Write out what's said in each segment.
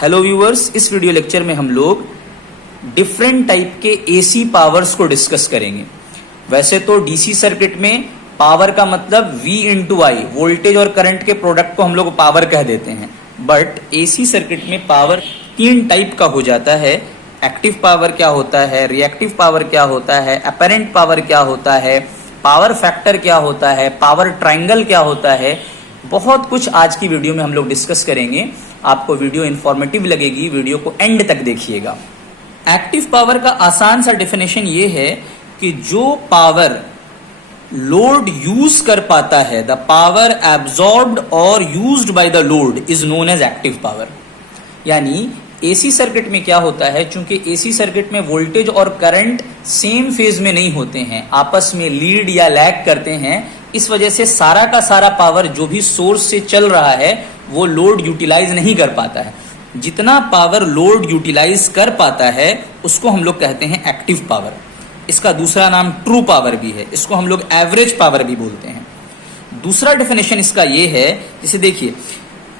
Hello viewers, इस video lecture में हम लोग डिफरेंट टाइप के एसी पावर्स को डिस्कस करेंगे। वैसे तो डीसी सर्किट में पावर का मतलब V इंटू आई, वोल्टेज और करंट के प्रोडक्ट को हम लोग पावर कह देते हैं। बट एसी सर्किट में पावर तीन टाइप का हो जाता है। एक्टिव पावर क्या होता है, रिएक्टिव पावर क्या होता है, अपरेंट पावर क्या होता है, पावर फैक्टर क्या होता है, पावर ट्रायंगल क्या होता है। बहुत कुछ आज की वीडियो में हम लोग डिस्कस करेंगे। आपको वीडियो इंफॉर्मेटिव लगेगी, वीडियो को एंड तक देखिएगा। एक्टिव पावर का आसान सा डेफिनेशन ये है कि जो पावर लोड यूज कर पाता है, द पावर एब्जॉर्ब्ड और used by the load is known as active power. यानी एसी सर्किट में क्या होता है, चूंकि एसी सर्किट में वोल्टेज और करंट सेम फेज में नहीं होते हैं, आपस में लीड या लैग करते हैं। इस वजह से सारा का सारा पावर जो भी सोर्स से चल रहा है वो लोड यूटिलाइज नहीं कर पाता है। जितना पावर लोड यूटिलाइज कर पाता है उसको हम लोग कहते हैं एक्टिव पावर। इसका दूसरा नाम ट्रू पावर भी है, इसको हम लोग एवरेज पावर भी बोलते हैं। दूसरा डेफिनेशन इसका ये है, जैसे देखिए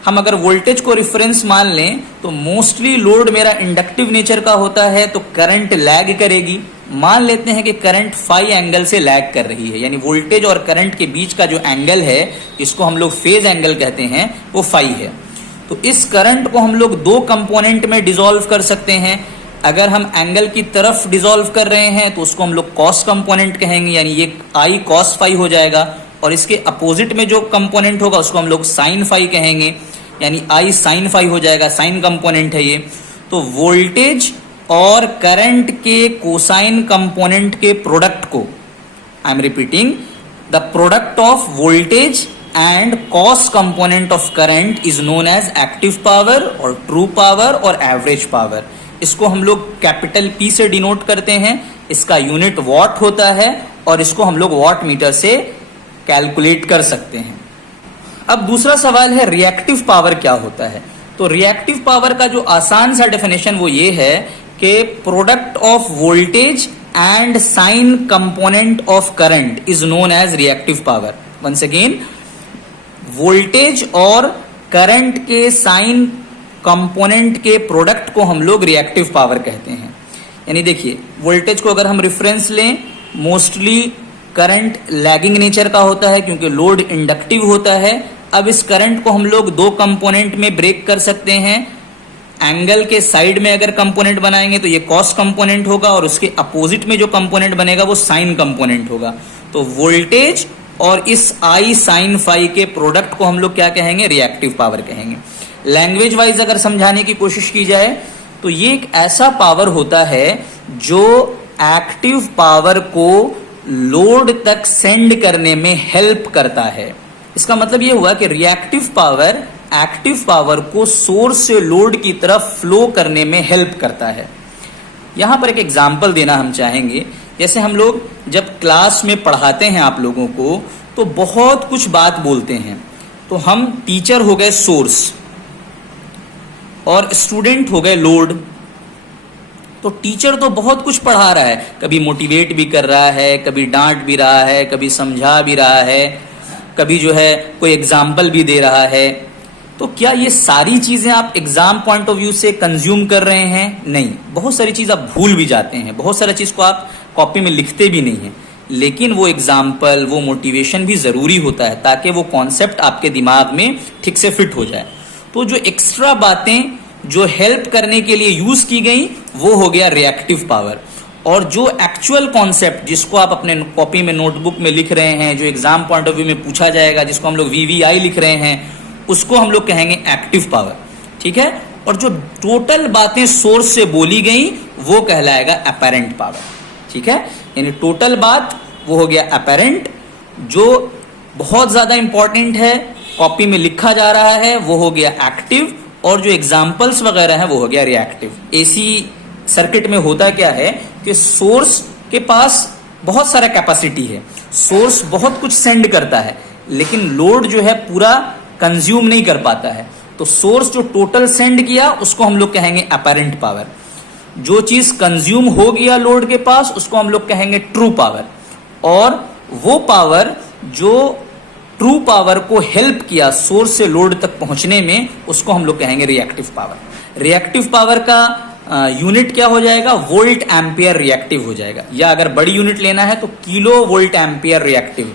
हम अगर वोल्टेज को रेफरेंस मान लें तो मोस्टली लोड मेरा इंडक्टिव नेचर का होता है, तो करंट लैग करेगी। मान लेते हैं कि करंट फाई एंगल से लैग कर रही है, यानी वोल्टेज और करंट के बीच का जो एंगल है, इसको हम लोग फेज एंगल कहते हैं, वो फाई है। तो इस करंट को हम लोग दो कंपोनेंट में डिसॉल्व कर सकते हैं। अगर हम एंगल की तरफ डिसॉल्व कर रहे हैं तो उसको हम लोग कॉस कंपोनेंट कहेंगे, यानी ये आई कॉस फाई हो जाएगा। और इसके अपोजिट में जो कंपोनेंट होगा उसको हम लोग साइन फाई कहेंगे, यानी आई साइन फाई हो जाएगा, साइन कंपोनेंट है ये। तो वोल्टेज और करंट के कोसाइन कंपोनेंट के प्रोडक्ट को, I am repeating, the product of voltage and cos component of current is known as active power और ट्रू पावर और एवरेज पावर। इसको हम लोग कैपिटल P से डिनोट करते हैं, इसका यूनिट वॉट होता है और इसको हम लोग वॉट मीटर से कैलकुलेट कर सकते हैं। अब दूसरा सवाल है रिएक्टिव पावर क्या होता है। तो रिएक्टिव पावर का जो आसान सा डेफिनेशन वो ये है कि product of voltage and sine component of current is known as reactive power. Once again, voltage और करंट के साइन कंपोनेंट के प्रोडक्ट को हम लोग रिएक्टिव पावर कहते हैं। यानी देखिए, वोल्टेज को अगर हम रेफरेंस लें, मोस्टली करंट लैगिंग नेचर का होता है क्योंकि लोड इंडक्टिव होता है। अब इस करंट को हम लोग दो कंपोनेंट में ब्रेक कर सकते हैं। एंगल के साइड में अगर कंपोनेंट बनाएंगे तो ये कॉस कंपोनेंट होगा और उसके अपोजिट में जो कंपोनेंट बनेगा वो साइन कंपोनेंट होगा। तो वोल्टेज और इस आई साइन फाई के प्रोडक्ट को हम लोग क्या कहेंगे, रिएक्टिव पावर कहेंगे। लैंग्वेज वाइज अगर समझाने की कोशिश की जाए तो ये एक ऐसा पावर होता है जो एक्टिव पावर को लोड तक सेंड करने में हेल्प करता है। इसका मतलब ये हुआ कि रिएक्टिव पावर एक्टिव पावर को सोर्स से लोड की तरफ फ्लो करने में हेल्प करता है। यहां पर एक एग्जांपल देना हम चाहेंगे। जैसे हम लोग जब क्लास में पढ़ाते हैं आप लोगों को तो बहुत कुछ बात बोलते हैं। तो हम टीचर हो गए सोर्स और स्टूडेंट हो गए लोड। तो टीचर तो बहुत कुछ पढ़ा रहा है, कभी मोटिवेट भी कर रहा है, कभी डांट भी रहा है, कभी समझा भी रहा है, कभी जो है कोई एग्जाम्पल भी दे रहा है। तो क्या ये सारी चीजें आप एग्जाम पॉइंट ऑफ व्यू से कंज्यूम कर रहे हैं? नहीं, बहुत सारी चीज आप भूल भी जाते हैं, बहुत सारी चीज को आप कॉपी में लिखते भी नहीं हैं। लेकिन वो एग्जाम्पल, वो मोटिवेशन भी जरूरी होता है ताकि वो कॉन्सेप्ट आपके दिमाग में ठीक से फिट हो जाए। तो जो एक्स्ट्रा बातें जो हेल्प करने के लिए यूज की गई वो हो गया रिएक्टिव पावर। और जो एक्चुअल कॉन्सेप्ट जिसको आप अपने कॉपी में नोटबुक में लिख रहे हैं, जो एग्जाम पॉइंट ऑफ व्यू में पूछा जाएगा, जिसको हम लोग VVI लिख रहे हैं, उसको हम लोग कहेंगे एक्टिव पावर। ठीक है। और जो टोटल बातें सोर्स से बोली गई वो कहलाएगा अपरेंट पावर। ठीक है। यानी टोटल बात वो हो गया अपरेंट, जो बहुत ज्यादा इंपॉर्टेंट है, कॉपी में लिखा जा रहा है, वो हो गया एक्टिव, और जो एग्जाम्पल्स वगैरह है वो हो गया रिएक्टिव। एसी सर्किट में होता क्या है कि सोर्स के पास बहुत सारा कैपेसिटी है, सोर्स बहुत कुछ सेंड करता है, लेकिन लोड जो है पूरा कंज्यूम नहीं कर पाता है। तो सोर्स जो टोटल सेंड किया उसको हम लोग कहेंगे अपरेंट पावर। जो चीज कंज्यूम हो गया लोड के पास उसको हम लोग कहेंगे ट्रू पावर। और वो पावर जो ट्रू पावर को हेल्प किया सोर्स से लोड तक पहुंचने में, उसको हम लोग कहेंगे रिएक्टिव पावर। रिएक्टिव पावर का यूनिट क्या हो जाएगा, वोल्ट एम्पियर रिएक्टिव हो जाएगा, या अगर बड़ी यूनिट लेना है तो kilo volt ampere reactive,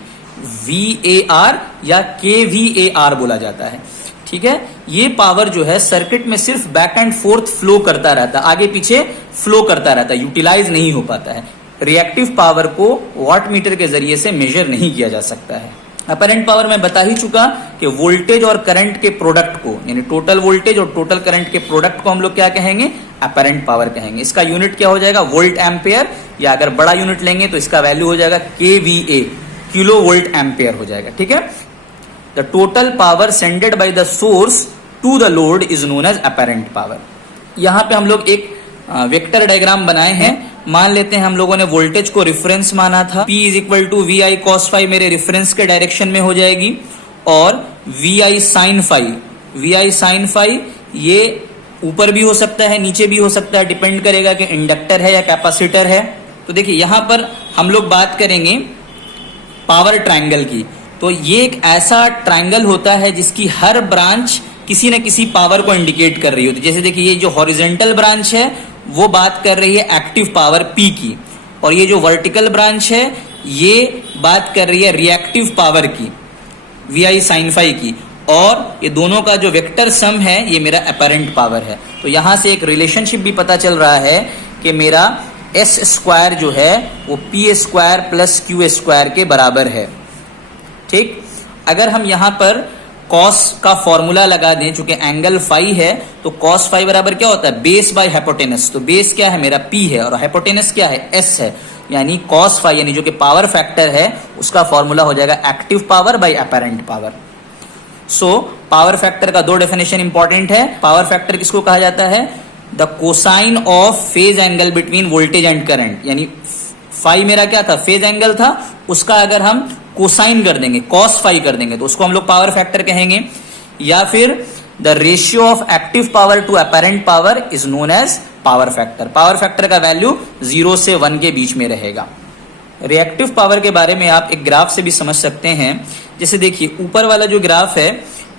VAR या kVAR बोला जाता है। ठीक है, ये पावर जो है सर्किट में सिर्फ बैक एंड फोर्थ फ्लो करता रहता है, आगे पीछे फ्लो करता रहता है, यूटिलाइज नहीं हो पाता है। रिएक्टिव पावर को वाट मीटर के जरिए से मेजर नहीं किया जा सकता है। अपरेंट पावर मैं बता ही चुका कि वोल्टेज और करंट के प्रोडक्ट को, यानी टोटल वोल्टेज और टोटल करंट के प्रोडक्ट को हम लोग क्या कहेंगे, अपरेंट पावर कहेंगे। इसका यूनिट क्या हो जाएगा, वोल्ट एम्पियर, या अगर बड़ा यूनिट लेंगे तो इसका वैल्यू हो जाएगा kVA, किलो वोल्ट एम्पियर हो जाएगा। ठीक है, the total power sended by the source to the load is known as apparent power. यहां पे हम लोग एक वेक्टर डायग्राम बनाए हैं। मान लेते हैं हम लोगों ने वोल्टेज को रेफरेंस माना था, P is equal to VI cos phi मेरे रेफरेंस के डायरेक्शन में हो जाएगी, और VI sin फाई ये ऊपर भी हो सकता है नीचे भी हो सकता है, डिपेंड करेगा कि इंडक्टर है या कैपेसिटर है। तो देखिए यहां पर हम लोग बात करेंगे पावर ट्रायंगल की। तो ये एक ऐसा ट्रायंगल होता है जिसकी हर ब्रांच किसी न किसी पावर को इंडिकेट कर रही होती है। जैसे देखिए ये जो हॉरिजेंटल ब्रांच है वो बात कर रही है एक्टिव पावर P की, और ये जो वर्टिकल ब्रांच है ये बात कर रही है रिएक्टिव पावर की, VI sin फाई की, और ये दोनों का जो वेक्टर सम है ये मेरा अपरेंट पावर है। तो यहां से एक रिलेशनशिप भी पता चल रहा है कि मेरा S स्क्वायर जो है वो P square plus Q square के बराबर है। ठीक, अगर हम यहां पर cos का फॉर्मूला लगा दें, चूंकि एंगल फाई है तो cos फाई बराबर क्या होता है, बेस बाय हाइपोटेनस। तो बेस क्या है मेरा P है, और हाइपोटेनस क्या है, S है, यानी cos फाई यानी जो कि पावर फैक्टर है उसका फॉर्मूला हो जाएगा active power bye apparent power. So power factor का दो डेफिनेशन इंपॉर्टेंट है। पावर फैक्टर किसको कहा जाता है, the cosine of phase angle between voltage and current, यानी फाई मेरा क्या था, फेज एंगल था, उसका अगर हम कोसाइन कर देंगे, cos फाई कर देंगे, तो उसको हम लोग पावर फैक्टर कहेंगे। या फिर the ratio of active power to apparent power is known as power factor. Power factor का वैल्यू 0 से 1 के बीच में रहेगा। रिएक्टिव पावर के बारे में आप एक ग्राफ से भी समझ सकते हैं। जैसे देखिए ऊपर वाला जो ग्राफ है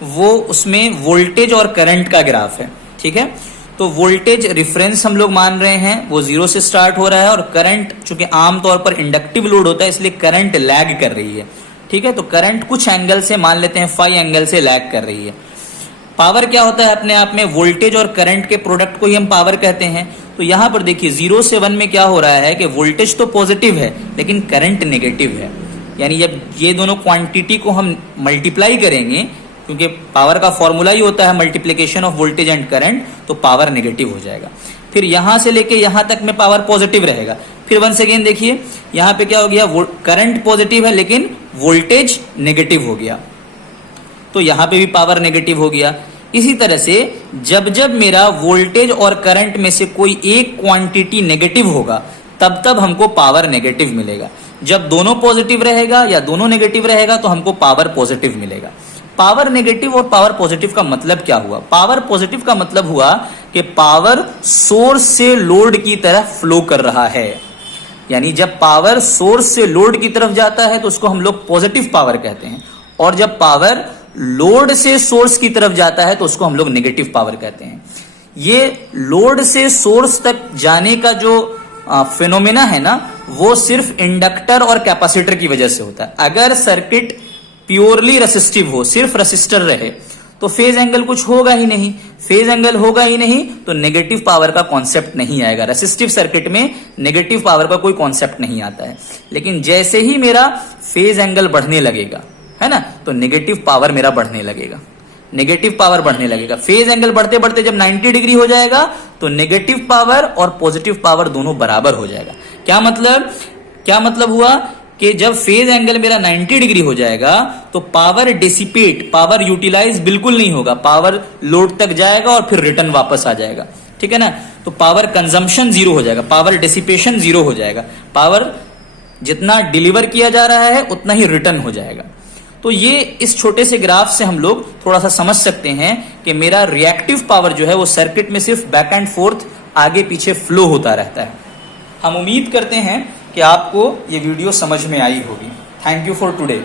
वो उसमें वोल्टेज और करंट का ग्राफ है। ठीक है, तो वोल्टेज रिफरेंस हम लोग मान रहे हैं, वो 0 से स्टार्ट हो रहा है, और करंट चूंकि आमतौर पर इंडक्टिव लोड होता है इसलिए करंट लैग कर रही है। ठीक है, तो करंट कुछ एंगल से, मान लेते हैं फाई एंगल से लैग कर रही है। पावर क्या होता है अपने आप में, वोल्टेज और करंट के प्रोडक्ट को ही हम पावर कहते हैं। तो यहां पर देखिए 0 से 1 में क्या हो रहा है कि वोल्टेज तो पॉजिटिव है लेकिन करंट नेगेटिव है, यानी जब ये दोनों क्वांटिटी को हम मल्टीप्लाई करेंगे, क्योंकि पावर का फॉर्मूला ही होता है multiplication of voltage and current, तो पावर नेगेटिव हो जाएगा। फिर यहां से लेके यहां तक में पावर पॉजिटिव रहेगा। फिर वंस अगेन देखिए यहां पे क्या हो गया, करंट पॉजिटिव है लेकिन वोल्टेज नेगेटिव हो गया, तो यहां पे भी पावर नेगेटिव हो गया। इसी तरह से जब जब मेरा वोल्टेज और करंट में से कोई एक क्वांटिटी नेगेटिव होगा तब तब हमको पावर नेगेटिव मिलेगा। जब दोनों पॉजिटिव रहेगा या दोनों नेगेटिव रहेगा तो हमको पावर पॉजिटिव मिलेगा। पावर नेगेटिव और पावर पॉजिटिव का मतलब क्या हुआ, पावर पॉजिटिव का मतलब हुआ कि पावर सोर्स से लोड की तरफ फ्लो कर रहा है, यानी जब पावर सोर्स से लोड की तरफ जाता है तो उसको हम लोग पॉजिटिव पावर कहते हैं, और जब पावर लोड से सोर्स की तरफ जाता है तो उसको हम लोग नेगेटिव पावर कहते हैं। ये लोड से सोर्स तक जाने का जो फिनोमेना है ना, वो सिर्फ इंडक्टर और कैपेसिटर की वजह से होता है। अगर सर्किट प्योरली रेसिस्टिव हो, सिर्फ रेसिस्टर रहे, तो फेज एंगल कुछ होगा ही नहीं। फेज एंगल होगा ही नहीं तो नेगेटिव पावर का कॉन्सेप्ट नहीं आएगा। रेसिस्टिव सर्किट में नेगेटिव पावर का कोई कॉन्सेप्ट नहीं आता है। लेकिन जैसे ही मेरा फेज एंगल बढ़ने लगेगा, है ना, तो नेगेटिव पावर मेरा बढ़ने लगेगा, नेगेटिव पावर बढ़ने लगेगा। फेज एंगल बढ़ते बढ़ते जब 90 डिग्री हो जाएगा तो नेगेटिव पावर और पॉजिटिव पावर दोनों बराबर हो जाएगा। क्या मतलब हुआ कि जब फेज एंगल मेरा 90 डिग्री हो जाएगा तो पावर डिसिपेट, पावर यूटिलाइज बिल्कुल नहीं होगा, पावर लोड तक जाएगा और फिर रिटर्न वापस आ जाएगा। ठीक है ना, तो पावर कंजम्पशन 0 हो जाएगा, पावर डिसिपेशन 0 हो जाएगा, पावर जितना डिलीवर किया जा रहा है उतना ही रिटर्न हो जाएगा। तो ये इस छोटे से ग्राफ से हम लोग थोड़ा सा समझ सकते हैं कि मेरा रिएक्टिव पावर जो है वो सर्किट में सिर्फ बैक एंड फोर्थ आगे पीछे फ्लो होता रहता है। हम उम्मीद करते हैं कि आपको ये वीडियो समझ में आई होगी। Thank you for today.